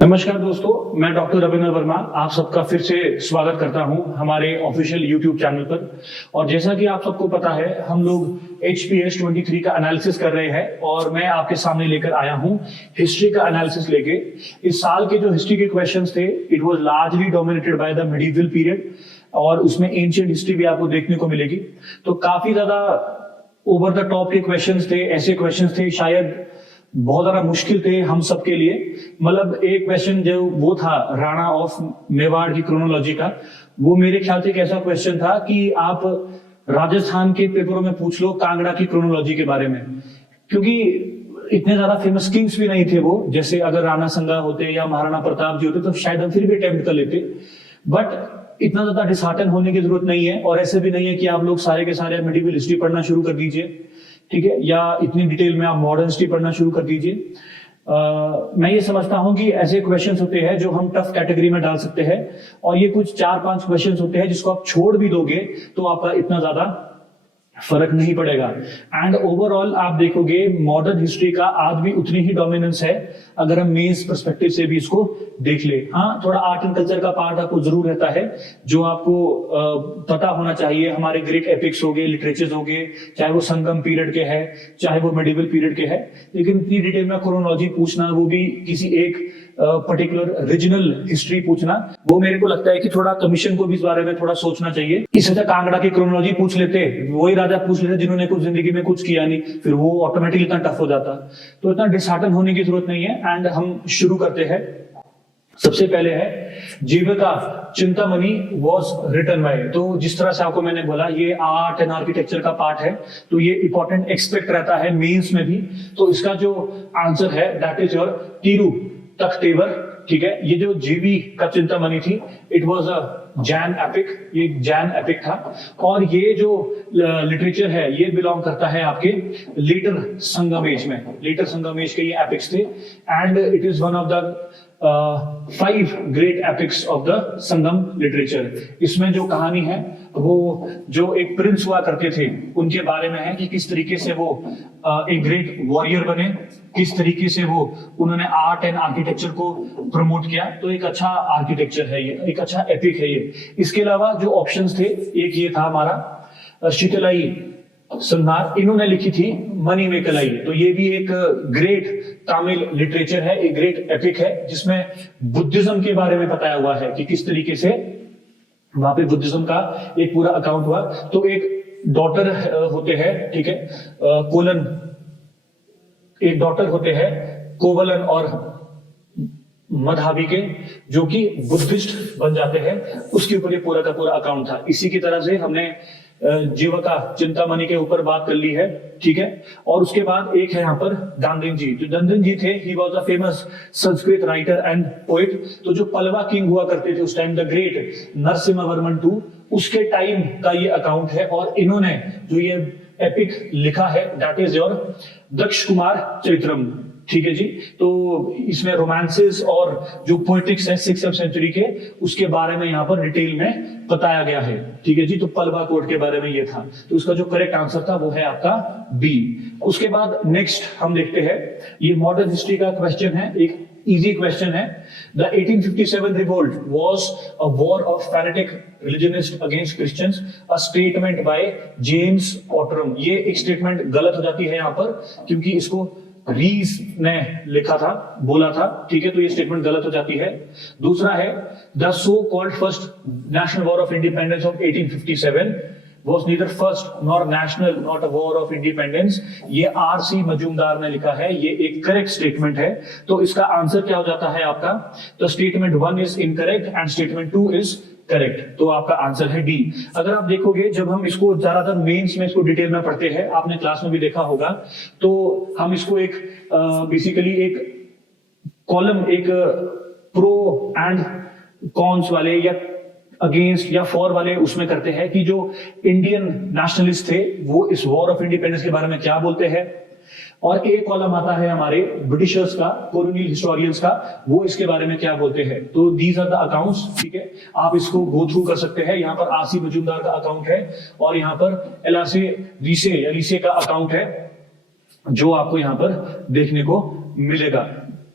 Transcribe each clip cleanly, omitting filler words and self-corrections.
नमस्कार दोस्तों, मैं डॉक्टर अभिनव वर्मा आप सबका फिर से स्वागत करता हूं हमारे ऑफिशियल यूट्यूब चैनल पर। और जैसा कि आप सबको पता है, हम लोग HPS 23 का एनालिसिस कर रहे हैं और मैं आपके सामने लेकर आया हूं हिस्ट्री का एनालिसिस लेके। इस साल के जो हिस्ट्री के क्वेश्चंस थे, it was largely dominated by the medieval period और उसमें एंशिएंट हिस्ट्री भी आपको देखने को मिलेगी। तो काफी ज्यादा ओवर द टॉप के क्वेश्चंस थे, ऐसे क्वेश्चंस थे शायद बहुत ज्यादा मुश्किल थे हम सब के लिए। मतलब एक क्वेश्चन जो वो था राणा ऑफ मेवाड़ की क्रोनोलॉजी का, वो मेरे ख्याल से एक ऐसा क्वेश्चन था कि आप राजस्थान के पेपरों में पूछ लो कांगड़ा की क्रोनोलॉजी के बारे में, क्योंकि इतने ज्यादा फेमस किंग्स भी नहीं थे वो। जैसे अगर राणा संगा होते या महाराणा प्रताप जी होते तो शायद हम फिर भी अटेम्प्ट कर लेते, बट इतना ज्यादा डिसहार्टन होने की जरूरत नहीं है। और ऐसे भी नहीं है कि आप लोग सारे के सारे मिडिवल हिस्ट्री पढ़ना शुरू कर दीजिए, ठीक है, या इतनी डिटेल में आप मॉडर्न हिस्ट्री पढ़ना शुरू कर दीजिए। मैं ये समझता हूं कि ऐसे क्वेश्चंस होते हैं जो हम टफ कैटेगरी में डाल सकते हैं, और ये कुछ 4-5 क्वेश्चंस होते हैं जिसको आप छोड़ भी दोगे तो आपका इतना ज्यादा फर्क नहीं पड़ेगा। एंड ओवरऑल आप देखोगे मॉडर्न हिस्ट्री का आज भी उतनी ही डोमिनेंस है अगर हम मेंस पर्सपेक्टिव से भी इसको देख ले। हाँ, थोड़ा आर्ट एंड कल्चर का पार्ट आपको जरूर रहता है जो आपको पता होना चाहिए। हमारे ग्रीक एपिक्स हो गए, लिटरेचर्स हो गए, चाहे वो संगम पीरियड के है चाहे वो मेडिवल पीरियड के है, लेकिन इतनी डिटेल में क्रोनोलॉजी पूछना, वो भी किसी एक पर्टिकुलर रीजनल हिस्ट्री पूछना, वो मेरे को लगता है कि थोड़ा कमीशन को भी इस बारे में थोड़ा सोचना चाहिए। इससे तो कांगड़ा की क्रोनोलॉजी पूछ लेते, वही राजा पूछ लेते जिन्होंने कुछ जिंदगी में कुछ किया नहीं, फिर वो ऑटोमेटिकली इतना टफ हो जाता। तो इतना डिसहार्टन होने की जरूरत नहीं है। एंड हम शुरू करते हैं। सबसे पहले है जीविका चिंतामणि वॉज रिटन बाय। तो जिस तरह से आपको मैंने बोला, ये आर्ट एंड आर्किटेक्चर का पार्ट है, तो ये इंपॉर्टेंट एक्सपेक्ट रहता है मेंस में भी। तो इसका जो आंसर है दैट इज योर तिरु तख्तेवर, ठीक है। ये जो जीवी का चिंतामणि थी, it was a Jain epic, ये जैन एपिक था। और ये जो लिटरेचर है ये बिलोंग करता है आपके लेटर संगम एज में। लेटर संगम एज के ये एपिक्स थे and it is one of the 5 great epics of the Sangam literature. इसमें जो कहानी है वो जो एक प्रिंस हुआ करते थे उनके बारे में है कि किस तरीके से वो एक ग्रेट वॉरियर बने, किस तरीके से वो उन्होंने आर्ट एंड आर्किटेक्चर को प्रमोट किया। तो एक अच्छा आर्किटेक्चर है ये, एक अच्छा एपिक है ये। इसके अलावा जो ऑप्शंस थे, एक ये था हमारा शीतलाई संहार, इन्होंने लिखी थी मणिमेकलाई। तो ये भी एक ग्रेट तमिल लिटरेचर है, एक ग्रेट एपिक है जिसमें बुद्धिज्म के बारे में बताया हुआ है कि किस तरीके से वहां पे बुद्धिज्म का एक पूरा अकाउंट हुआ। तो एक डॉटर होते हैं, ठीक है, कोलन, एक डॉटर होते हैं कोवलन और मधावी के, जो कि बुद्धिस्ट बन जाते हैं। उसके ऊपर ये पूरा का पूरा अकाउंट था। इसी की तरह से हमने जीविका चिंतामणि के ऊपर बात कर ली है, ठीक है। और उसके बाद एक है यहाँ पर दानदीन जी। जो दानदीन जी थे, he was a famous Sanskrit writer and poet. तो जो पलवा किंग हुआ करते थे उस टाइम, द ग्रेट नरसिम्हावर्मन II, उसके टाइम का ये अकाउंट है। और इन्होंने जो ये एपिक लिखा है दैट इज योर दक्ष कुमार चरित्रम, ठीक है जी। तो इसमें रोमांसेस और जो पोएटिक्स है 6th सेंचुरी के, उसके बारे में यहाँ पर डिटेल में बताया गया है, ठीक है जी। तो पलवा कोर्ट के बारे में ये था। तो उसका जो करेक्ट आंसर था वो है आपका बी। उसके बाद नेक्स्ट हम देखते हैं, ये मॉडर्न हिस्ट्री का क्वेश्चन है, एक इजी क्वेश्चन है। The 1857 revolt was a war of fanatic religionist against Christians, a statement by James Outram. ये एक स्टेटमेंट गलत हो जाती है यहाँ पर, क्योंकि इसको रीस ने लिखा था, बोला था, ठीक है। तो ये स्टेटमेंट गलत हो जाती है। दूसरा है the so called first national war of independence of 1857 was neither first nor national not a war of independence। ये RC मजूमदार ने लिखा है, ये एक करेक्ट स्टेटमेंट है। तो इसका आंसर क्या हो जाता है आपका? तो statement 1 is incorrect and statement 2 is correct. तो आपका आंसर है डी। अगर आप देखोगे, जब हम इसको ज्यादातर मेंस में इसको डिटेल में पढ़ते हैं, आपने क्लास में भी देखा होगा, तो हम इसको एक बेसिकली एक कॉलम, एक प्रो एंड कॉन्स वाले या अगेंस्ट या फॉर वाले उसमें करते हैं कि जो इंडियन नेशनलिस्ट थे वो इस वॉर ऑफ इंडिपेंडेंस के बारे में क्या बोलते हैं। और एक कॉलम आता है हमारे ब्रिटिशर्स का, कॉलोनियल हिस्टोरियंस का, वो इसके बारे में क्या बोलते हैं। तो दीज आर द अकाउंट्स, ठीक है। आप इसको गो थ्रू कर सकते हैं। यहाँ पर RC मजूमदार का अकाउंट है और यहाँ पर LRC रीसे या रीसे का अकाउंट है, जो आपको यहाँ पर देखने को मिलेगा,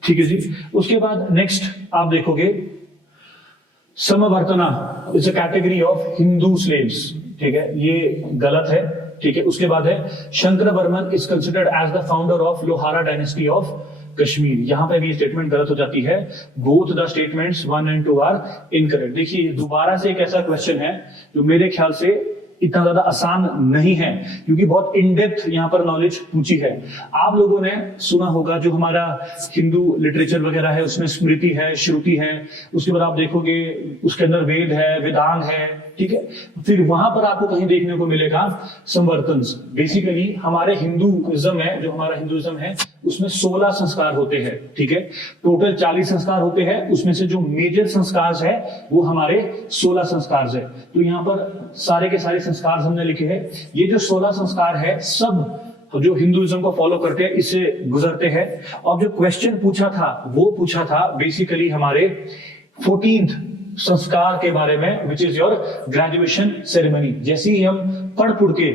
ठीक है जी। उसके बाद नेक्स्ट आप देखोगे Samavartana is a category of Hindu slaves, ठीक है, ये गलत है, ठीक है। उसके बाद है Shankaravarman is considered as the founder of Lohara dynasty of Kashmir, यहां पे भी स्टेटमेंट गलत हो जाती है। Both the statements 1 and 2 are incorrect. देखिए दोबारा से एक ऐसा क्वेश्चन है जो मेरे ख्याल से इतना ज्यादा आसान नहीं है, क्योंकि बहुत इन डेप्थ यहाँ पर नॉलेज पूछी है। आप लोगों ने सुना होगा जो हमारा हिंदू लिटरेचर वगैरह है उसमें स्मृति है, श्रुति है, उसके बाद आप देखोगे उसके अंदर वेद है, वेदांग है, ठीक है। फिर वहां पर आपको कहीं देखने को मिलेगा संवर्तन। बेसिकली हमारे हिंदुइज्म है, जो हमारा हिंदुइज्म है उसमें 16 संस्कार होते हैं, ठीक है। टोटल 40 संस्कार होते हैं, उसमें से जो मेजर संस्कार है वो हमारे 16 संस्कार है। तो यहाँ पर सारे के सारे संस्कार हमने लिखे हैं। ये जो 16 संस्कार है सब जो हिंदुइज्म को फॉलो करते हैं इससे गुजरते हैं। और जो क्वेश्चन पूछा था वो पूछा था बेसिकली हमारे 14th संस्कार के बारे में, which is your graduation ceremony. जैसे ही हम पढ़ के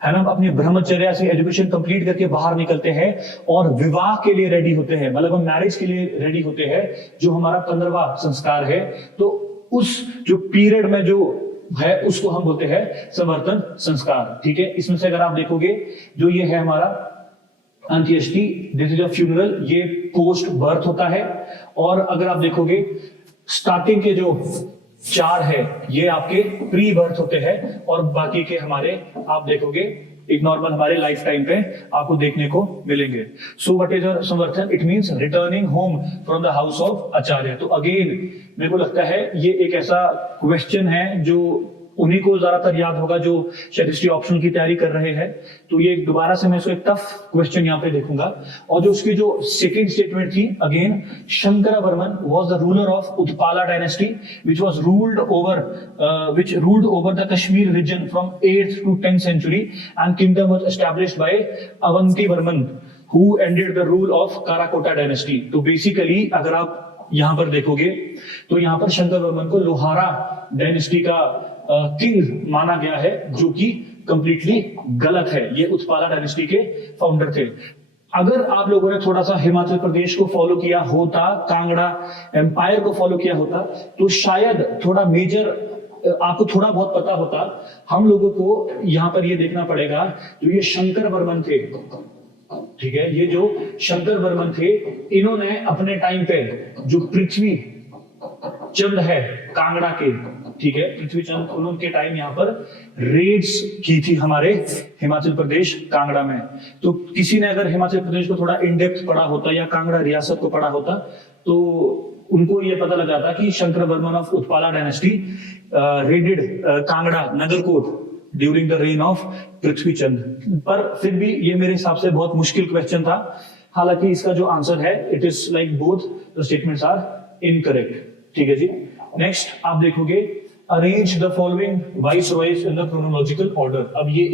है ना अपनी ब्रह्मचर्या से एजुकेशन कंप्लीट करके बाहर निकलते हैं और विवाह के लिए रेडी होते हैं, मतलब हम मैरिज के लिए रेडी होते हैं, जो हमारा 15वां संस्कार है, तो उस जो पीरियड में जो है उसको हम बोलते हैं संवर्तन संस्कार, ठीक है। इसमें से अगर आप देखोगे जो ये है हमारा अंत्येष्टि, दिस इज अ फ्यूनरल, ये पोस्ट बर्थ होता है। और अगर आप देखोगे स्टार्टिंग के जो 4 है ये आपके प्री बर्थ होते हैं, और बाकी के हमारे आप देखोगे एक नॉर्मल हमारे लाइफ टाइम पे आपको देखने को मिलेंगे। So what is your samavartan? It means returning home from the house of acharya. तो अगेन मेरे को लगता है ये एक ऐसा क्वेश्चन है जो उन्हीं को ज्यादातर याद होगा जो शायद हिस्ट्री ऑप्शन की तैयारी कर रहे हैं। तो ये दोबारा से मैं इसको एक टफ क्वेश्चन यहाँ पे देखूंगा। और जो उसकी जो सेकंड स्टेटमेंट थी, again Shankaravarman was the ruler of Utpala dynasty which was ruled over the Kashmir region from 8th to 10th century and kingdom was established by Avantivarman who ended the rule of Karkota dynasty. तो basically अगर आप यहाँ पर देखोगे तो यहाँ पर शंकरवर्मन को लोहारा डायनेस्टी का किंग माना गया है, जो कि कंप्लीटली गलत है। ये उत्पाला डायनेस्टी के फाउंडर थे। अगर आप लोगों ने थोड़ा सा हिमाचल प्रदेश को फॉलो किया होता, कांगड़ा एम्पायर को फॉलो किया होता, तो शायद थोड़ा मेजर आपको थोड़ा बहुत पता होता। हम लोगों को यहाँ पर ये देखना पड़ेगा जो ये शंकरवर्मन थे, ठीक है, ये जो शंकरवर्मन थे इन्होंने अपने टाइम पे जो पृथ्वी चंद है कांगड़ा के, ठीक है, पृथ्वी चंद उनके टाइम यहाँ पर रेड्स की थी हमारे हिमाचल प्रदेश कांगड़ा में। तो किसी ने अगर हिमाचल प्रदेश को थोड़ा इन डेप्थ पढ़ा होता या कांगड़ा रियासत को पढ़ा होता तो उनको ये पता लगा था कि Shankaravarman of Utpala dynasty raided Kangra Nagarkot during the reign of Prithvi Chand. पर फिर भी ये मेरे हिसाब से बहुत मुश्किल क्वेश्चन था। हालांकि इसका जो आंसर है it is like both the statements are incorrect, ठीक है जी। नेक्स्ट आप देखोगे arrange the following viceroys in the chronological order. अब ये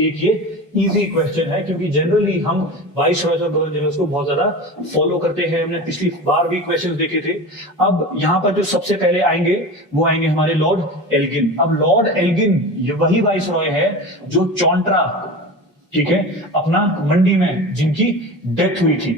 इजी क्वेश्चन है, क्योंकि जनरली हम वाइसरॉयज और गवर्नर जनरल्स को बहुत ज्यादा फॉलो करते हैं। हमने पिछली बार भी क्वेश्चंस देखे थे। अब यहाँ पर जो सबसे पहले आएंगे वो आएंगे हमारे लॉर्ड एल्गिन। अब लॉर्ड एल्गिन ये वही वाइसरॉय है जो चौंट्रा, ठीक है, अपना मंडी में जिनकी डेथ हुई थी।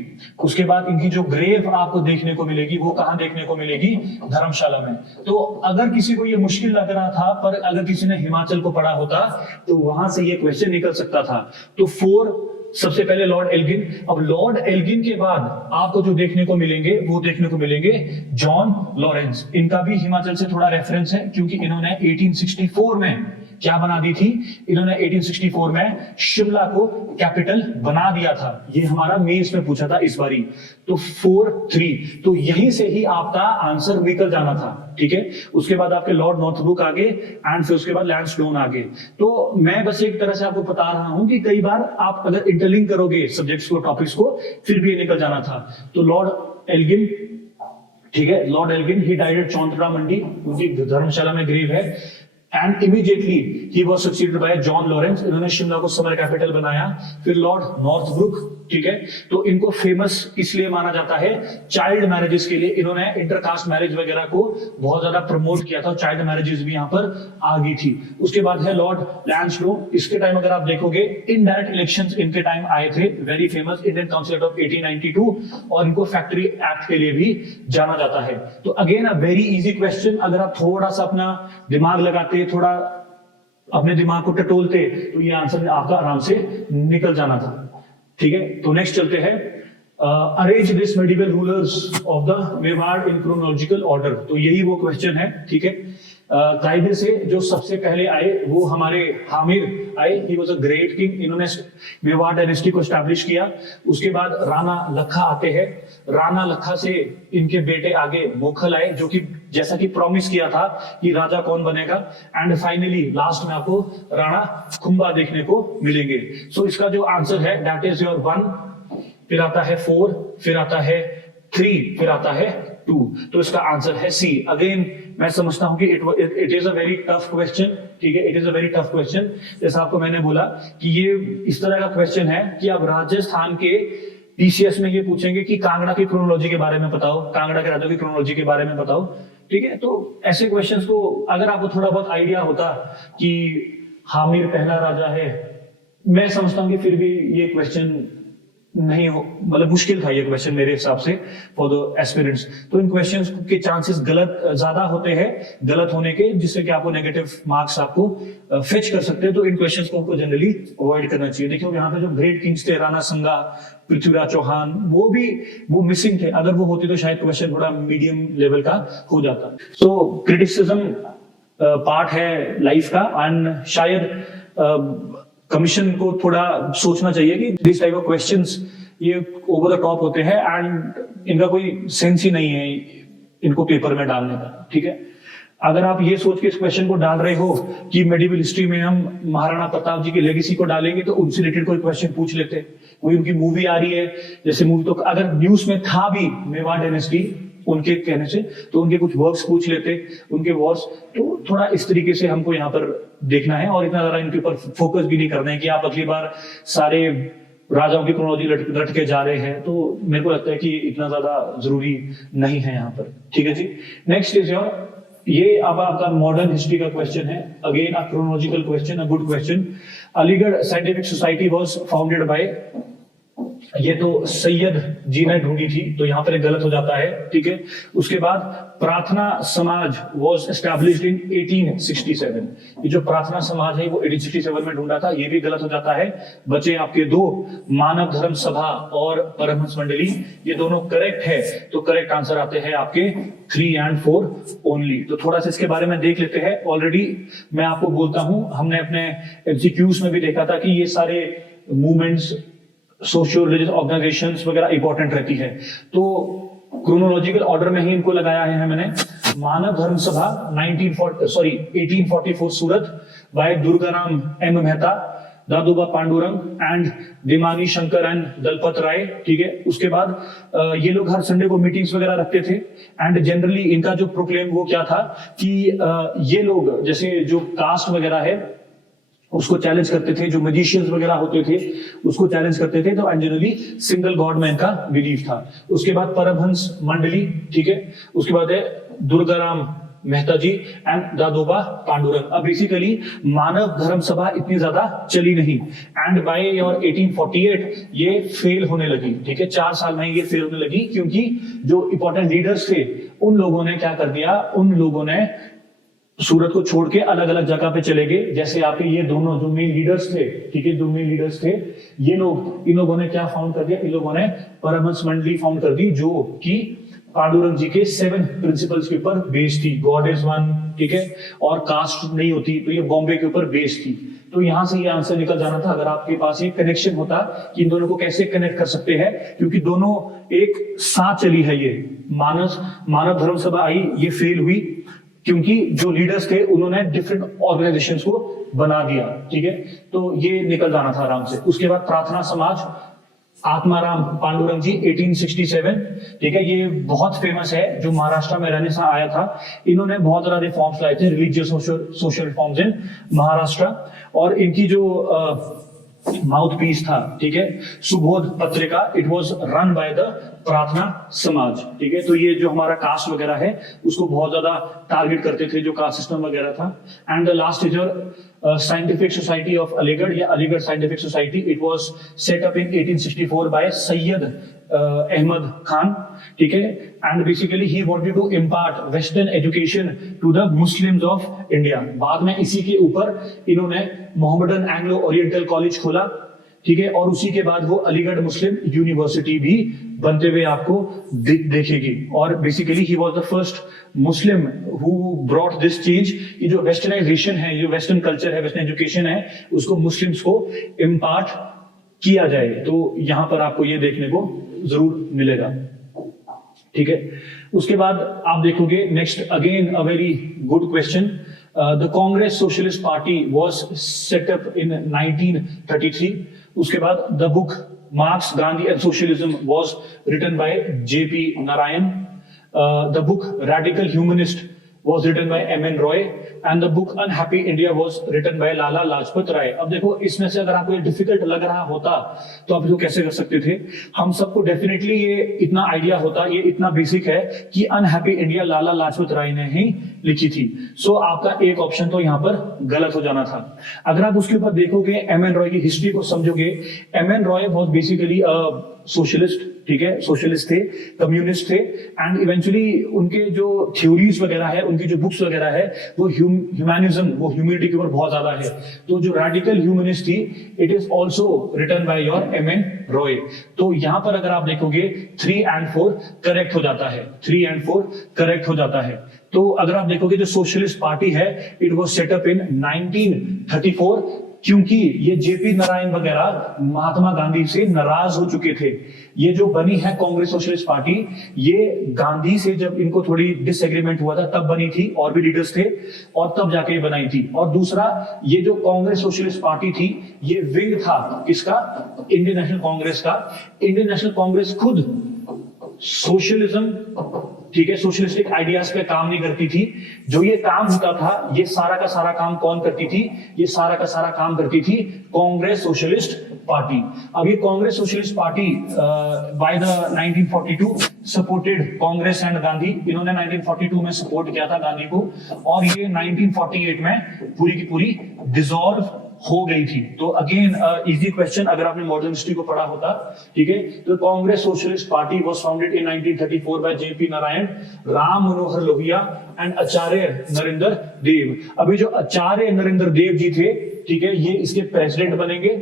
उसके बाद इनकी जो ग्रेव आपको देखने को मिलेगी वो कहां देखने को मिलेगी? धर्मशाला में। तो अगर किसी को ये मुश्किल लग रहा था, पर अगर किसी ने हिमाचल को पढ़ा होता तो वहां से ये क्वेश्चन निकल सकता था। तो 4 सबसे पहले लॉर्ड एल्गिन। अब लॉर्ड एल्गिन के बाद आपको जो देखने को मिलेंगे वो देखने को मिलेंगे जॉन लॉरेंस। इनका भी हिमाचल से थोड़ा रेफरेंस है, क्योंकि इन्होंने 1864 में क्या बना दी थी? इन्होंने 1864 में शिमला को कैपिटल बना दिया था। ये हमारा मेंस में पूछा था इस बारी। तो 4-3, तो यहीं से ही आपका आंसर निकल जाना था, ठीक है। उसके बाद आपके लॉर्ड नॉर्थब्रुक आगे एंड फिर उसके बाद लैंसडोन आगे। तो मैं बस एक तरह से आपको बता रहा हूं कि कई बार आप अगर इंटरलिंक करोगे सब्जेक्ट्स को, टॉपिक्स को, फिर भी ये निकल जाना था। तो लॉर्ड एल्गिन, ठीक है, Lord Elgin he died at Chauntra Mandi, उनकी धर्मशाला में ग्रेव है। And immediately he was succeeded by John Lawrence. इन्होंने शिमला को समर कैपिटल बनाया। फिर लॉर्ड नॉर्थब्रुक, ठीक है, तो इनको फेमस इसलिए माना जाता है चाइल्ड मैरिजेस के लिए। इन्होंने इंटरकास्ट मैरिज वगैरह को बहुत ज्यादा प्रमोट किया था, चाइल्ड मैरिजेस भी यहाँ पर आ गई थी। उसके बाद है लॉर्ड लैंसडो। इसके टाइम अगर आप देखोगे इनडायरेक्ट इलेक्शंस इनके टाइम आए थे, very famous, Indian council of 1892, और इनको फैक्ट्री एक्ट के लिए भी जाना जाता है। तो again a very easy question, अगर आप थोड़ा सा अपना दिमाग लगाते, थोड़ा अपने दिमाग को टटोलते, तो ये आंसर आपका आराम से निकल जाना था। ठीक है, तो नेक्स्ट चलते हैं। Arrange this medieval rulers of the Mewar in chronological order. तो यही वो क्वेश्चन है, ठीक है। कायदे से जो सबसे पहले आए वो हमारे हामिर आए। He was a great king. इन्होंने मेवाड़ डायनेस्टी को एस्टैब्लिश किया। उसके बाद राणा लखा आते हैं। राणा लखा से इनके बेटे आगे मोखल आए, जो कि जैसा कि प्रॉमिस किया था कि राजा कौन बनेगा। एंड फाइनली लास्ट में आपको राणा खुंबा देखने को मिलेंगे। सो इसका जो आंसर है दैट इज योर 1, फिर आता है 4, फिर आता है 3, फिर आता है 2। तो इसका आंसर है सी। अगेन मैं समझता हूं कि it is a very tough question, ठीक है, it is a very tough question. जैसा आपको मैंने बोला कि ये इस तरह का क्वेश्चन है कि अब राजस्थान के पीसीएस में ये पूछेंगे कि कांगड़ा की क्रोनोलॉजी के बारे में बताओ, कांगड़ा के राजा की क्रोनोलॉजी के बारे में बताओ, ठीक है। तो ऐसे क्वेश्चंस को अगर आपको थोड़ा बहुत आइडिया होता कि हामिर पहला राजा है, मैं समझता हूं कि फिर भी ये क्वेश्चन नहीं हो, मतलब मुश्किल था ये क्वेश्चन मेरे हिसाब से फॉर द एस्पिरेंट्स। तो इन क्वेश्चंस के चांसेस गलत ज्यादा होते हैं, गलत होने के, जिससे कि आपको नेगेटिव मार्क्स आपको फेच कर सकते हैं। तो इन क्वेश्चंस को आपको जनरली अवॉइड करना चाहिए। देखिए यहाँ पे जो ग्रेट किंग्स थे, राणा संगा, पृथ्वीराज चौहान, वो मिसिंग थे। अगर वो होते तो शायद क्वेश्चन थोड़ा मीडियम लेवल का हो जाता। सो क्रिटिसिज्म पार्ट है लाइफ का, एंड शायद कमीशन को थोड़ा सोचना चाहिए कि दिस टाइप ऑफ क्वेश्चंस ये ओवर द टॉप होते हैं एंड इनका कोई सेंस ही नहीं है इनको पेपर में डालने का, ठीक है। अगर आप ये सोच के इस क्वेश्चन को डाल रहे हो कि मेडिवल हिस्ट्री में हम महाराणा प्रताप जी की लेगेसी को डालेंगे, तो उनसे रिलेटेड कोई क्वेश्चन पूछ लेते। कोई उनकी मूवी आ रही है, जैसे मूवी, तो अगर न्यूज में था भी मेवाड़ डायनेस्टी उनके कहने से, तो उनके कुछ वर्क्स पूछ लेते, उनके वॉर्स। तो थोड़ा इस तरीके से हमको यहाँ पर देखना है, और इतना ज्यादा इनके ऊपर फोकस भी नहीं करना है कि आप अगली बार सारे राजाओं की क्रोनोलॉजी रट के जा रहे हैं। तो मेरे को लगता है कि इतना ज्यादा जरूरी नहीं है यहाँ पर, ठीक है जी। नेक्स्ट इज योर, ये अब आपका मॉडर्न हिस्ट्री का क्वेश्चन है। Again a chronological question, a good question. Aligarh scientific society was founded by, ये तो सैयद जी ने ढूंढी थी, तो यहाँ पर एक गलत हो जाता है, ठीक है। उसके बाद प्रार्थना समाज वाज एस्टैब्लिश्ड इन 1867। ये जो प्रार्थना समाज है वो 1867 में ढूंढा था, ये भी गलत हो जाता है। बचे आपके 2, मानव धर्म सभा और परमहंस मंडली, ये दोनों करेक्ट है। तो करेक्ट आंसर आते हैं आपके 3 और 4 ओनली। तो थोड़ा सा इसके बारे में देख लेते हैं। ऑलरेडी मैं आपको बोलता हूं, हमने अपने एमसीक्यूज में भी देखा था कि ये सारे मूवमेंट्स, सोशियो रिलीजियस ऑर्गेनाइजेशंस वगैरह इंपॉर्टेंट रहती है। तो क्रोनोलॉजिकल ऑर्डर में ही इनको लगाया है मैंने। मानव Dharma Sabha 1844 Surat by Durgaram M Mehta, Dadoba Pandurang and Dimani Shankar and Dalpat Rai, ठीक है। उसके बाद ये लोग हर संडे को मीटिंग्स वगैरह रखते थे, एंड जनरली इनका जो प्रोक्लेम वो क्या था कि ये लोग जैसे जो कास्ट वगैरह है उसको चैलेंज करते थे, जो मैजिशियंस वगैरह होते थे उसको चैलेंज करते थे। तो जनरली सिंगल गॉड में इनका बिलीफ था। उसके बाद परमहंस मंडली, ठीक है। उसके बाद है दुर्गाराम मेहता जी एंड दादोबा पांडुरंग। अब बेसिकली मानव धर्म सभा इतनी ज्यादा चली नहीं, एंड बाय योर 1848 ये फेल होने लगी, ठीक है। 4 साल में ये फेल होने लगी, क्योंकि जो इंपॉर्टेंट लीडर्स थे उन लोगों ने क्या कर दिया, उन लोगों ने सूरत को छोड़ के अलग अलग जगह पे चले गए। जैसे आपके ये दोनों जो मेन लीडर्स थे, ठीक है, जो मेन लीडर्स थे ये लोग, इन लोगों ने क्या फाउंड कर दिया, इन लोगों ने परमहंस मंडली फाउंड कर दी, जो कि पांडुरंग जी के 7 प्रिंसिपल्स के ऊपर बेस्ड थी। गॉड इज वन, ठीक है, और कास्ट नहीं होती, तो ये बॉम्बे के ऊपर बेस्ड थी। तो यहां से ये आंसर निकल जाना था अगर आपके पास ये कनेक्शन होता कि इन दोनों को कैसे कनेक्ट कर सकते हैं, क्योंकि दोनों एक साथ चली है। ये मानव धर्म सभा आई, ये फेल हुई क्योंकि जो लीडर्स थे उन्होंने डिफरेंट ऑर्गेनाइजेशंस को बना दिया, ठीक है। तो ये निकल जाना था आराम से। उसके बाद प्रार्थना समाज आत्माराम पांडुरंग जी 1867, ठीक है, ये बहुत फेमस है, जो महाराष्ट्र में रहने से आया था। इन्होंने बहुत ज्यादा रिफॉर्म्स लाए थे, religious social reforms in Maharashtra. और इनकी जो माउथ पीस था, ठीक है, सुबोध पत्रिका, it was run by the प्रार्थना समाज, ठीक है। तो ये जो हमारा कास्ट वगैरह है उसको बहुत ज्यादा टारगेट करते थे, जो कास्ट सिस्टम वगैरह था। And the last is your scientific society of Aligarh या Aligarh scientific society, it was set up in 1864 by Syed Ahmad Khan, ठीक है। And basically he wanted to impart western education to the Muslims of India. बाद में इसी के ऊपर इन्होंने मोहम्मदन एंग्लो ओरिएंटल कॉलेज खोला, ठीक है, और उसी के बाद वो अलीगढ़ मुस्लिम यूनिवर्सिटी भी बनते हुए आपको देखेगी। और basically he was the first Muslim who brought this change, कि जो वेस्टर्नाइजेशन है, जो वेस्टर्न कल्चर है, वेस्टर्न एजुकेशन है, उसको मुस्लिम्स को इम्पार्ट किया जाए। तो यहां पर आपको ये देखने को जरूर मिलेगा, ठीक है। उसके बाद आप देखोगे next, again a very good question. The Congress socialist party was set up in 1933। उसके बाद the book Marx, Gandhi and socialism was written by JP Narayan. The book radical humanist was written by M.N. Roy and the book Unhappy India was written by Lala Lajpat Rai। अब देखो, इसमें से अगर आपको ये difficult लग रहा होता तो आप इसको कैसे कर सकते थे? हम सबको डेफिनेटली ये इतना आइडिया होता, ये इतना बेसिक है कि अनहैप्पी इंडिया लाला लाजपत राय ने ही लिखी थी। सो आपका एक ऑप्शन तो यहाँ पर गलत हो जाना था। अगर आप उसके ऊपर देखोगे, M.N. रॉय की हिस्ट्री को समझोगे, M.N. रॉय बहुत बेसिकली सोशलिस्ट, ठीक है, सोशलिस्ट थे, कम्युनिस्ट थे। एंड इवेंचुअली उनके जो थ्योरीज वगैरह है, उनकी जो बुक्स वगैरह है, वो ह्यूमैनिज्म, वो ह्यूमैनिटी के ऊपर बहुत ज्यादा है। तो जो रेडिकल ह्यूमनिस्ट थी, it is also written by your M.N. Roy. तो यहां पर अगर आप देखोगे 3 and 4 करेक्ट हो जाता है, 3 and 4 करेक्ट हो जाता है। तो अगर आप देखोगे जो सोशलिस्ट पार्टी है, इट वाज सेट अप इन 1934, क्योंकि ये जेपी नारायण वगैरह महात्मा गांधी से नाराज हो चुके थे। ये जो बनी है कांग्रेस सोशलिस्ट पार्टी, ये गांधी से जब इनको थोड़ी डिसएग्रीमेंट हुआ था तब बनी थी, और भी लीडर्स थे, और तब जाके बनाई थी। और दूसरा, ये जो कांग्रेस सोशलिस्ट पार्टी थी, ये विंग था किसका? इंडियन नेशनल कांग्रेस का। इंडियन नेशनल कांग्रेस खुद सोशलिज्म, ठीक है, सोशलिस्टिक आइडियाज पे काम नहीं करती थी। जो ये काम होता था, ये सारा का सारा काम कौन करती थी? ये सारा का सारा काम करती थी कांग्रेस सोशलिस्ट पार्टी। अब ये Congress socialist party by the 1942 supported Congress and Gandhi. इन्होंने 1942 में सपोर्ट किया था गांधी को, और ये 1948 में पूरी की पूरी डिसॉल्व हो गई थी। तो अगेन इजी क्वेश्चन, अगर आपने मॉडर्न हिस्ट्री को पढ़ा होता, ठीक है। तो Congress socialist party was founded in 1934 by JP Narayan, Ram Manohar Lohia and Acharya Narendra Dev. अभी जो आचार्य नरेंद्र देव जी थे, ठीक है, ये इसके प्रेसिडेंट बनेंगे,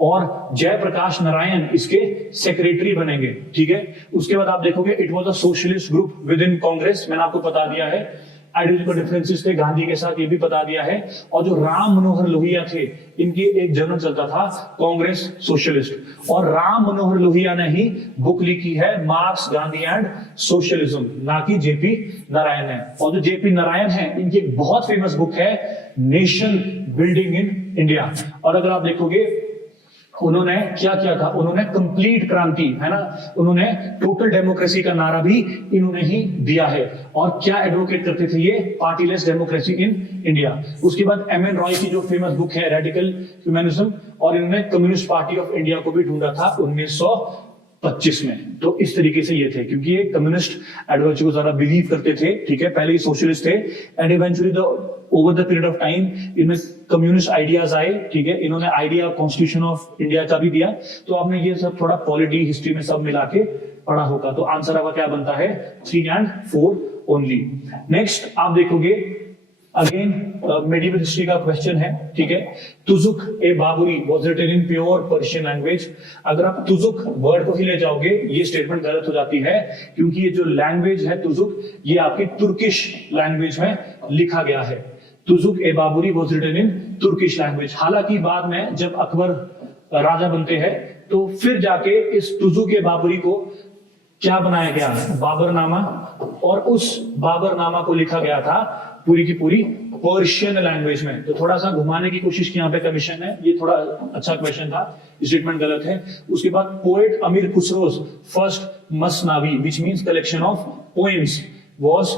और जयप्रकाश नारायण इसके सेक्रेटरी बनेंगे, ठीक है। उसके बाद आप देखोगे, it was a socialist group with in Congress. मैंने आपको बता दिया है आइडियोलॉजिकल डिफरेंसेस थे गांधी के साथ, ये भी बता दिया है। और जो राम मनोहर लोहिया थे, इनके एक जर्नल चलता था कांग्रेस सोशलिस्ट, और राम मनोहर लोहिया ने ही बुक लिखी है मार्क्स, गांधी एंड सोशलिज्म, ना कि जेपी नारायण है। और जो जेपी नारायण है, इनकी एक बहुत फेमस बुक है नेशन बिल्डिंग इन इंडिया। और अगर आप देखोगे, उन्होंने क्या किया था? उन्होंने कंप्लीट क्रांति, है ना, उन्होंने टोटल डेमोक्रेसी का नारा भी इन्होंने ही दिया है। और क्या एडवोकेट करते थे ये? पार्टीलेस डेमोक्रेसी इन इंडिया। उसके बाद M.N. रॉय की जो फेमस बुक है रेडिकल ह्यूमनिज्म, और इन्होंने कम्युनिस्ट पार्टी ऑफ इंडिया को भी ढूंढा था 1925 में। तो इस तरीके से ये थे, क्योंकि ये कम्युनिस्ट आइडियोलॉजी को ज्यादा बिलीव करते थे, ठीक है। पहले ये सोशलिस्ट थे, and eventually over the period of time इनमें कम्युनिस्ट आइडियाज आए, ठीक है। इन्होंने आइडिया कॉन्स्टिट्यूशन ऑफ इंडिया का भी दिया। तो आपने ये सब थोड़ा पॉलिटी, हिस्ट्री में सब मिला के पढ़ा होगा। तो आंसर आपका क्या बनता है? 3 and 4 ओनली। नेक्स्ट आप देखोगे, अगेन मेडिवल हिस्ट्री का क्वेश्चन है, ठीक है। Tuzuk e Baburi was written in pure Persian language. अगर आप तुजुक वर्ड को ही ले जाओगे, ये स्टेटमेंट गलत हो जाती है, क्योंकि ये जो लैंग्वेज है तुजुक, ये आपकी तुर्किश लैंग्वेज में लिखा गया है। Tuzuk e Baburi was written in Turkish language. हालांकि बाद में जब अकबर राजा बनते हैं, तो फिर जाके इस तुजुक ए बाबुरी को क्या बनाया गया? बाबरनामा। और उस बाबरनामा को लिखा गया था पूरी की पूरी पर्शियन लैंग्वेज में। तो थोड़ा सा घुमाने की कोशिश की यहाँ पे कमीशन है, ये थोड़ा अच्छा क्वेश्चन था, स्टेटमेंट गलत है। उसके बाद poet Amir Khusro's first masnavi which means collection of poems was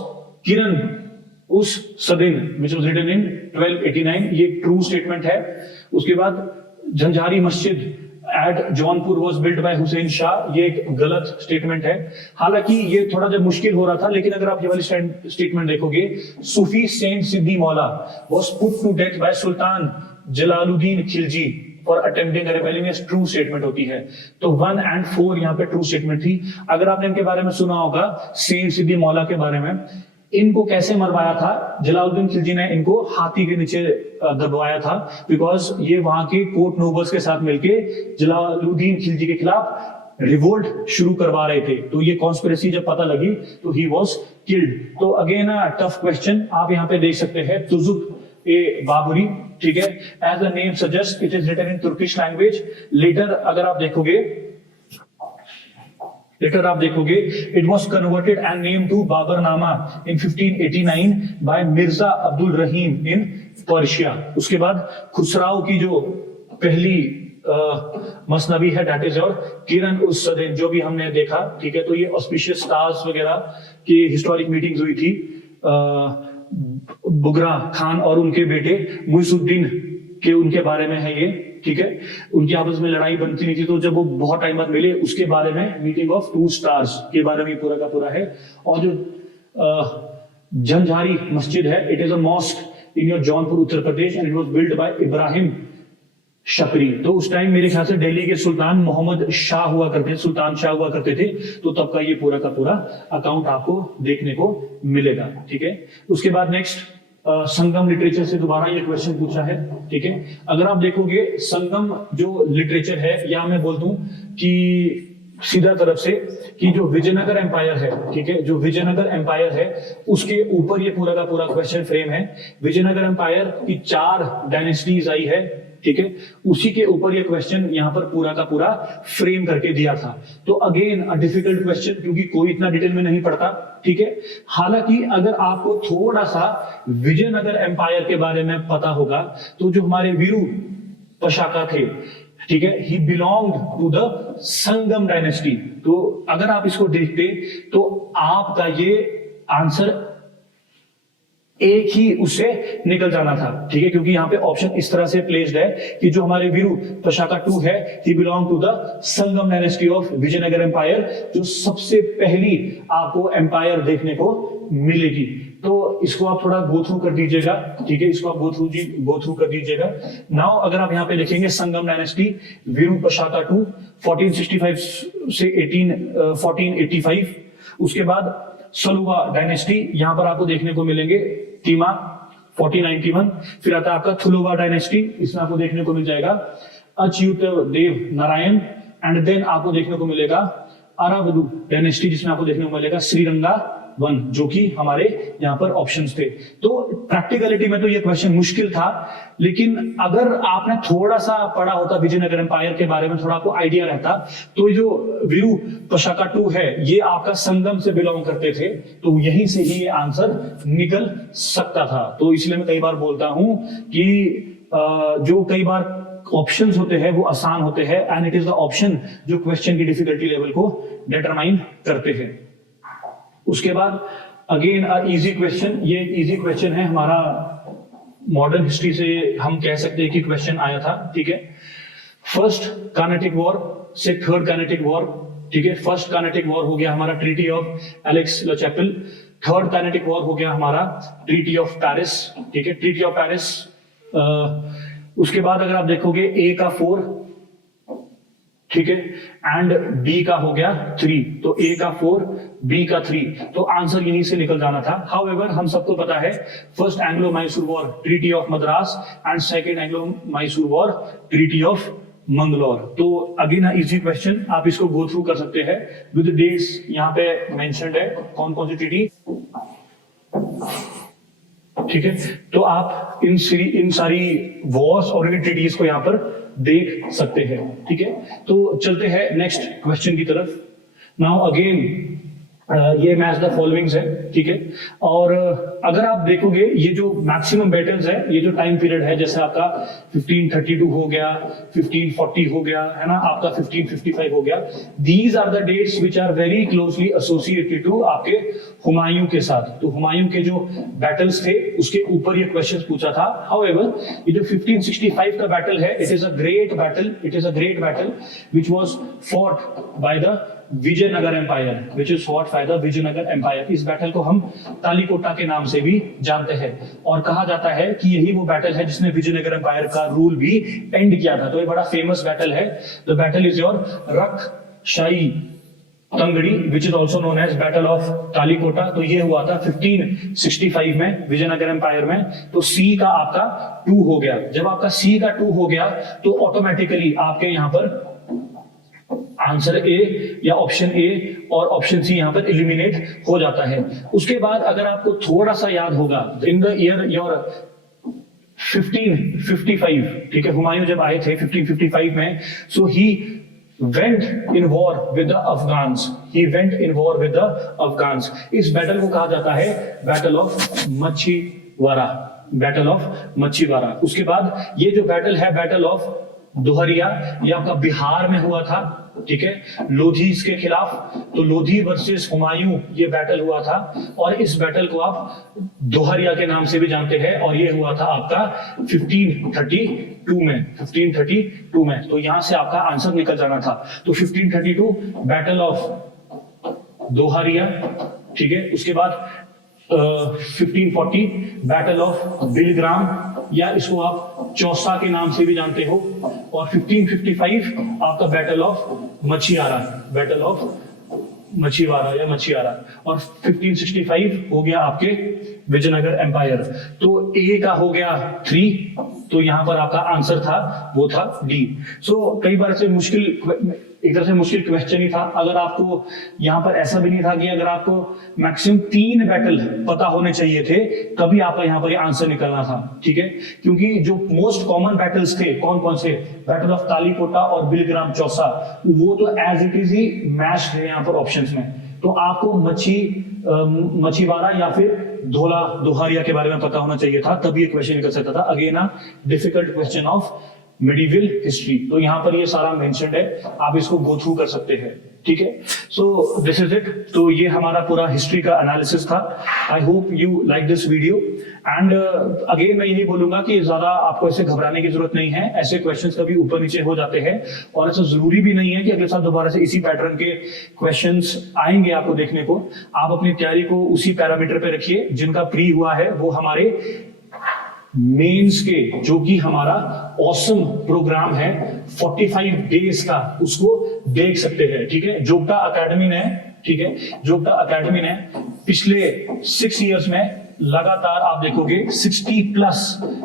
किरण उस सदिन विच वाज रिटन इन 1289, ये ट्रू स्टेटमेंट है। उसके बाद Jhanjhari Masjid at Jaunpur was built by Hussain Shah, ये एक गलत स्टेटमेंट है। हालांकि ये थोड़ा जब मुश्किल हो रहा था, लेकिन अगर आप ये वाली स्टेटमेंट देखोगे, सूफी saint Siddi Maula was put to death by Sultan Jalaluddin Khilji for attempting rebellion, true statement होती है। तो 1 और 4 यहाँ पे ट्रू स्टेटमेंट थी। अगर आपने इनके बारे में सुना होगा, सेंट सिद्दी मौला के बारे में, इनको कैसे मरवाया था, जलालुद्दीन खिलजी ने इनको हाथी के नीचे दबवाया था, बिकॉज ये वहां के कोर्ट नोबल्स के साथ मिलके जलालुद्दीन खिलजी के खिलाफ रिवोल्ट शुरू करवा रहे थे। तो ये कॉन्स्पिरेसी जब पता लगी तो ही वॉज किल्ड। तो अगेन टफ क्वेश्चन आप यहाँ पे देख सकते हैं, तुजुक ए बाबरी, ठीक है, as the name suggest it is written in Turkish language. Later अगर आप देखोगे, it was converted and name to Baburnama in 1589 by Mirza Abdul Rahim in Persia. उसके बाद खुसराओ की जो पहली मसनवी है, दैट इज और किरण उस सदिन, जो भी हमने देखा, ठीक है। तो ये ऑस्पिशियस स्टार्स वगैरह की हिस्टोरिक मीटिंग्स हुई थी बुगरा खान और उनके बेटे मुइजुद्दीन के, उनके बारे में है ये, ठीक है। उनकी आपस में लड़ाई बनती नहीं थी, तो जब वो बहुत टाइम बाद मिले, उसके बारे में मीटिंग ऑफ 2 स्टार्स के बारे में पूरा का पूरा है। और जो झंझारी मस्जिद है, it is a mosque in your Jaunpur Uttar Pradesh and it was build by Ibrahim शकरी। तो उस टाइम मेरे ख्याल से दिल्ली के सुल्तान मोहम्मद शाह हुआ करते, सुल्तान शाह हुआ करते थे। तो तब का ये पूरा का पूरा अकाउंट आपको देखने को मिलेगा, ठीक है। उसके बाद नेक्स्ट संगम लिटरेचर से दोबारा ये क्वेश्चन पूछा है, ठीक है। अगर आप देखोगे संगम जो लिटरेचर है, या मैं बोल दूं कि सीधा तरफ से कि जो विजयनगर एम्पायर है, ठीक है, जो विजयनगर एम्पायर है उसके ऊपर ये पूरा का पूरा क्वेश्चन फ्रेम है। विजयनगर एम्पायर की 4 डायनेस्टीज आई है, ठीक है, उसी के ऊपर ये क्वेश्चन यहाँ पर पूरा का पूरा फ्रेम करके दिया था। तो अगेन अ डिफिकल्ट क्वेश्चन, क्योंकि कोई इतना डिटेल में नहीं पढ़ता, ठीक है। हालांकि अगर आपको थोड़ा सा विजयनगर एम्पायर के बारे में पता होगा, तो जो हमारे विरूपाक्षाका थे, ठीक है, he belonged to the Sangama dynasty. तो अगर आप इसको देखते तो आपका ये आंसर एक ही उससे निकल जाना था, ठीक है, क्योंकि यहाँ पे ऑप्शन इस तरह से प्लेस्ड है कि जो हमारे विरूपाक्षाका 2 है, he belong to the Sangama dynasty of Vijayanagar empire, जो सबसे पहली आपको एम्पायर देखने को मिलेगी। तो इसको आप थोड़ा गो थ्रू कर दीजिएगा, ठीक है, इसको आप गो थ्रू कर दीजिएगा। नाउ अगर आप यहाँ पे लिखेंगे संगम डायनेस्टी विरूपाक्षाका 2 1465 से 1485, उसके बाद सलुवा डायनेस्टी, यहां पर आपको देखने को मिलेंगे तीमा 1491, फिर आता है आपका थुलुवा डायनेस्टी, इसमें आपको देखने को मिल जाएगा अच्युत देव नारायण, एंड देन आपको देखने को मिलेगा अरावलु डायनेस्टी, जिसमें आपको देखने को मिलेगा श्रीरंगा 1, जो कि हमारे यहाँ पर ऑप्शंस थे। तो प्रैक्टिकलिटी में तो ये क्वेश्चन मुश्किल था, लेकिन अगर आपने थोड़ा सा पढ़ा होता विजयनगर एम्पायर के बारे में, थोड़ा आपको आइडिया रहता, तो जो विरूपाक्षाका 2 है ये आपका संगम से बिलोंग करते थे, तो यहीं से ही ये आंसर निकल सकता था। तो इसलिए मैं कई बार बोलता हूं कि जो कई बार ऑप्शंस होते हैं वो आसान होते हैं, and it is the option जो क्वेश्चन की डिफिकल्टी लेवल को डिटरमाइन करते हैं। उसके बाद अगेन इजी क्वेश्चन, ये इजी क्वेश्चन है हमारा, मॉडर्न हिस्ट्री से हम कह सकते हैं कि क्वेश्चन आया था, ठीक है। फर्स्ट कार्नेटिक वॉर से थर्ड कार्नेटिक वॉर, ठीक है। फर्स्ट कार्नेटिक वॉर हो गया हमारा treaty of Aix la Chapelle, third Carnatic war हो गया हमारा ट्रीटी ऑफ पेरिस, ठीक है, ट्रीटी ऑफ पेरिस। उसके बाद अगर आप देखोगे ए का 4, ठीक है, एंड बी का हो गया 3, तो ए का 4 बी का 3, तो आंसर यहीं से निकल जाना था। हाउएवर हम सबको पता है first Anglo Mysore war treaty of Madras and second Anglo Mysore war treaty of Mangalore. तो अगेन इजी क्वेश्चन, आप इसको गो थ्रू कर सकते हैं विद डेट्स यहाँ पे मेंशन्ड है कौन कौन सी ट्रीटी, ठीक है। तो आप इन सारी वॉर्स और इन ट्रीटीज को यहाँ पर देख सकते हैं, ठीक है। तो चलते हैं नेक्स्ट क्वेश्चन की तरफ। नाउ अगेन ये मैच द फॉलोइंग्स है, ठीक है। और अगर आप देखोगे ये जो मैक्सिमम बैटल्स है, ये जो टाइम पीरियड है, जैसे आपका 1532 हो गया, 1540 हो गया, है ना, आपका 1555 हो गया, these are the dates which are very closely associated to आपके हुमायूं के साथ। तो हुमायूं के जो बैटल्स थे उसके ऊपर ये क्वेश्चन पूछा था। हाउएवर ये जो 1565 का बैटल है, it is a great battle which was fought by the Vijayanagara empire, which is fought by the Vijayanagara empire. इस बैटल को हम तालीकोटा के नाम से भी जानते हैं और कहा जाता है कि यही वो बैटल है जिसने विजयनगर एम्पायर का रूल भी एंड किया था। तो ये बड़ा फेमस बैटल है। The battle is your Rakh Shahi Tangadi, which is also known as battle of Talikota. तो ये हुआ था 1565 में विजयनगर एम्पायर में। तो सी का आपका 2 हो गया। जब आपका सी का 2 हो गया तो ऑटोमेटिकली आपके यहां पर आंसर ए या ऑप्शन ए और ऑप्शन सी यहां पर एलिमिनेट हो जाता है। उसके बाद अगर आपको थोड़ा सा याद होगा, इन द ईयर योर 1555, ठीक है, हुमायूं जब आए थे 1555 में, सो ही went in war with the Afghans. He went in war with the Afghans. इस बैटल को कहा जाता है battle of Machhiwara, battle of Machhiwara. उसके बाद ये जो बैटल है बैटल ऑफ दोहरिया, ये आपका बिहार में हुआ था, ठीक है, लोधी के खिलाफ। तो लोधी वर्सेस हुमायूं ये बैटल हुआ था और इस बैटल को आप दोहरिया के नाम से भी जानते हैं और ये हुआ था आपका 1532 में, 1532 में। तो यहां से आपका आंसर निकल जाना था। तो 1532 बैटल ऑफ दोहरिया, ठीक है। उसके बाद 1540 बैटल ऑफ बिलग्राम, या इसको आप चौसा के नाम से भी जानते हो। और 1555 आपका battle of Machhiwara, battle of Machhiwara या मच्छीवाड़ा। और 1565 हो गया आपके विजयनगर एम्पायर। तो ए का हो गया 3, तो यहां पर आपका आंसर था वो था डी। सो कई बार से एक तरह से मुश्किल क्वेश्चन ही था। अगर आपको यहां पर ऐसा भी नहीं था कि अगर आपको मैक्सिमम 3 बैटल पता होने चाहिए थे तभी आपका यहां पर ये आंसर निकलना था, ठीक है। क्योंकि जो मोस्ट कॉमन बैटल्स थे कौन कौन से, बैटल ऑफ तालीकोटा और बिलग्राम चौसा, वो तो एज इट इज ही मैच है यहां पर ऑप्शंस में। तो आपको मच्छीवाड़ा या फिर दोहरिया के बारे में पता होना चाहिए था, तभी ये क्वेश्चन निकल सकता था। Again a difficult question of medieval history. तो यहां पर ये सारा मेंशन्ड है, आप इसको गो थ्रू कर सकते हैं, ठीक है। So this is it. तो ये हमारा पूरा हिस्ट्री का एनालिसिस था। I hope you like this video and again मैं यही बोलूंगा कि ज्यादा आपको ऐसे घबराने की जरूरत नहीं है। ऐसे क्वेश्चंस कभी ऊपर नीचे हो जाते हैं और ऐसा जरूरी भी नहीं है कि अगले साल दोबारा से इसी पैटर्न के क्वेश्चंस आएंगे आपको देखने को। आप अपनी तैयारी को उसी पैरामीटर पे रखिए जिनका प्री हुआ है, वो हमारे मेंस के, जो कि हमारा ऑसम प्रोग्राम है 45 डेज का, उसको देख सकते हैं, ठीक है। जोगटा अकेडमी ने, ठीक है, जोगटा अकेडमी ने पिछले 6 इयर्स में लगातार आप देखोगे 60+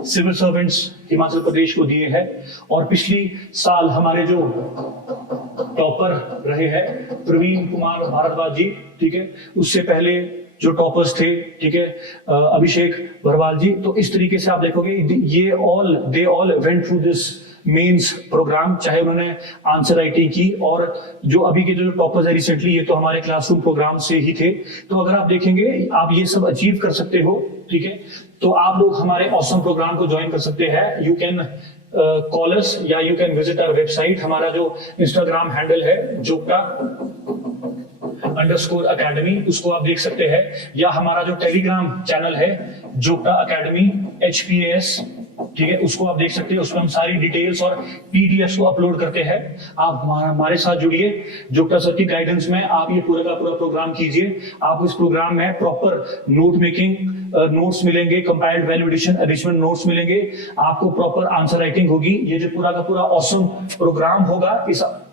सिविल सर्वेंट्स हिमाचल प्रदेश को दिए हैं। और पिछली साल हमारे जो टॉपर रहे हैं प्रवीण कुमार भारद्वाज जी, ठीक है, उससे पहले जो टॉपर्स थे, ठीक है, अभिषेक भरवाल जी। तो इस तरीके से आप देखोगे ये they all went through this mains programme, चाहे उन्होंने आंसर राइटिंग की। और जो अभी के जो टॉपर्स है रिसेंटली, ये तो हमारे क्लासरूम प्रोग्राम से ही थे। तो अगर आप देखेंगे आप ये सब अचीव कर सकते हो, ठीक है, तो आप लोग हमारे ऑसम प्रोग्राम को ज्वाइन कर सकते हैं। यू कैन कॉल अस या you can visit our website. हमारा जो इंस्टाग्राम हैंडल है जोगटा _academy, उसको आप देख सकते हैं, या हमारा जो टेलीग्राम चैनल है जोगटा अकेडमी HPAS, ठीक है, उसको आप देख सकते हैं। उसमें हम सारी डिटेल्स और PDFs को अपलोड करते हैं। आप हमारे साथ जुड़िए जोगटा सर की गाइडेंस में। आप ये पूरा का पूरा प्रोग्राम कीजिए। आपको इस प्रोग्राम में प्रॉपर नोट मेकिंग नोट्स मिलेंगे, compiled value addition additional notes मिलेंगे, आपको प्रॉपर आंसर राइटिंग होगी। ये जो पूरा का पूरा ऑसम प्रोग्राम होगा,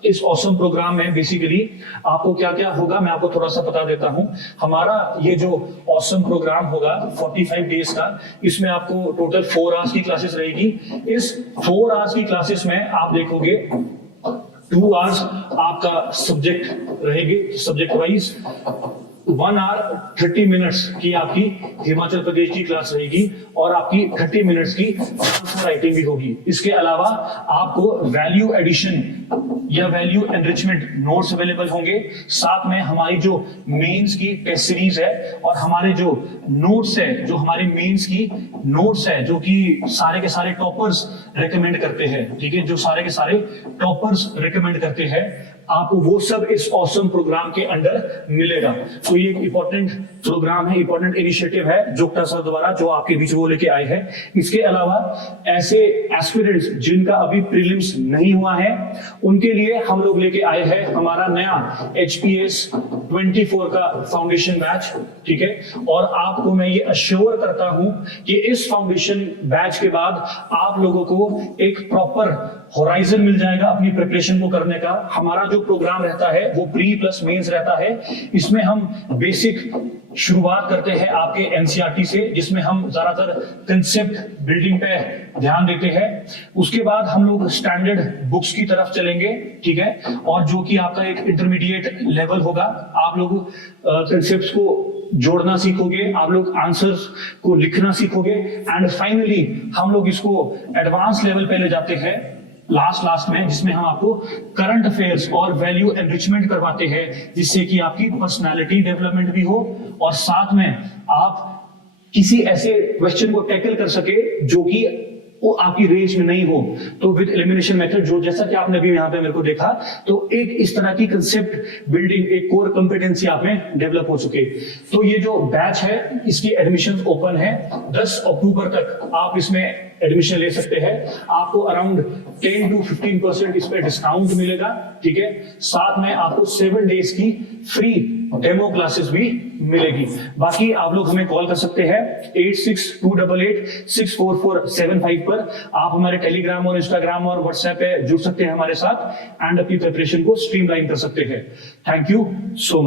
इस ऑसम प्रोग्राम में बेसिकली आपको क्या क्या होगा मैं आपको थोड़ा सा बता देता हूं। हमारा ये जो ऑसम प्रोग्राम होगा 45 डेज का, इसमें आपको टोटल 4 आवर्स की क्लासेस रहेगी। इस 4 आवर्स की क्लासेस में आप देखोगे 2 आवर्स आपका सब्जेक्ट रहेगी, सब्जेक्ट वाइज 1 आवर 30 मिनट्स की आपकी हिमाचल प्रदेश की क्लास रहेगी और आपकी 30 मिनट्स की राइटिंग भी होगी। इसके अलावा आपको वैल्यू एडिशन या वैल्यू एनरिचमेंट नोट्स अवेलेबल होंगे। साथ में हमारी जो मेंस की टेस्ट सीरीज है और हमारे जो नोट्स है, जो हमारे मेंस की नोट्स है, जो कि सारे के सारे टॉपर्स रेकमेंड करते हैं, ठीक है, जो सारे के सारे टॉपर्स रेकमेंड करते हैं, आपको वो सब इस ऑसम प्रोग्राम के अंडर मिलेगा। तो ये एक इंपॉर्टेंट प्रोग्राम है, इंपॉर्टेंट इनिशिएटिव है जोगटा सर द्वारा जो आपके बीच वो लेके आए हैं। इसके अलावा ऐसे एस्पिरेंट्स जिनका अभी प्रीलिम्स नहीं हुआ है, उनके लिए हम लोग लेके आए हैं हमारा नया HPS 24 का फाउंडेशन बैच, ठीक है। और आपको मैं ये अश्योर करता हूं कि इस फाउंडेशन बैच के बाद आप लोगों को एक प्रॉपर होराइजन मिल जाएगा अपनी प्रिपरेशन को करने का। हमारा जो प्रोग्राम रहता है वो प्री प्लस मेंस रहता है। इसमें हम बेसिक शुरुआत करते हैं आपके NCERT से, जिसमें हम ज्यादातर कंसेप्ट बिल्डिंग पे ध्यान देते हैं। उसके बाद हम लोग स्टैंडर्ड बुक्स की तरफ चलेंगे, ठीक है, और जो कि आपका एक इंटरमीडिएट लेवल होगा। आप लोग कंसेप्ट्स को जोड़ना सीखोगे, आप लोग आंसर्स को लिखना सीखोगे, एंड फाइनली हम लोग इसको एडवांस लेवल पे ले जाते हैं लास्ट में, जिसमें हम आपको करंट अफेयर्स और वैल्यू एनरिचमेंट करवाते हैं, जिससे कि आपकी पर्सनालिटी डेवलपमेंट भी हो और साथ में आप किसी ऐसे क्वेश्चन को टैकल कर सके जो कि वो आपकी रेंज में नहीं हो। तो विद एलिमिनेशन मेथड, जो जैसा कि आपने भी यहाँ पे मेरे को देखा, तो एक इस तरह की कंसेप्ट बिल्डिंग, एक कोर कंपिटेंसी आप में डेवलप हो चुके। तो ये जो बैच है इसकी एडमिशन ओपन है। 10 अक्टूबर तक आप इसमें एडमिशन ले सकते हैं। आपको अराउंड 10 to 15% इस पे डिस्काउंट मिलेगा, ठीक है। साथ में आपको 7 डेज की फ्री डेमो क्लासेस भी मिलेगी। बाकी आप लोग हमें कॉल कर सकते हैं 8628864475 पर। आप हमारे टेलीग्राम और इंस्टाग्राम और व्हाट्सएप पे जुड़ सकते हैं हमारे साथ एंड अपनी प्रिपरेशन को स्ट्रीमलाइन कर सकते हैं। Thank you so much.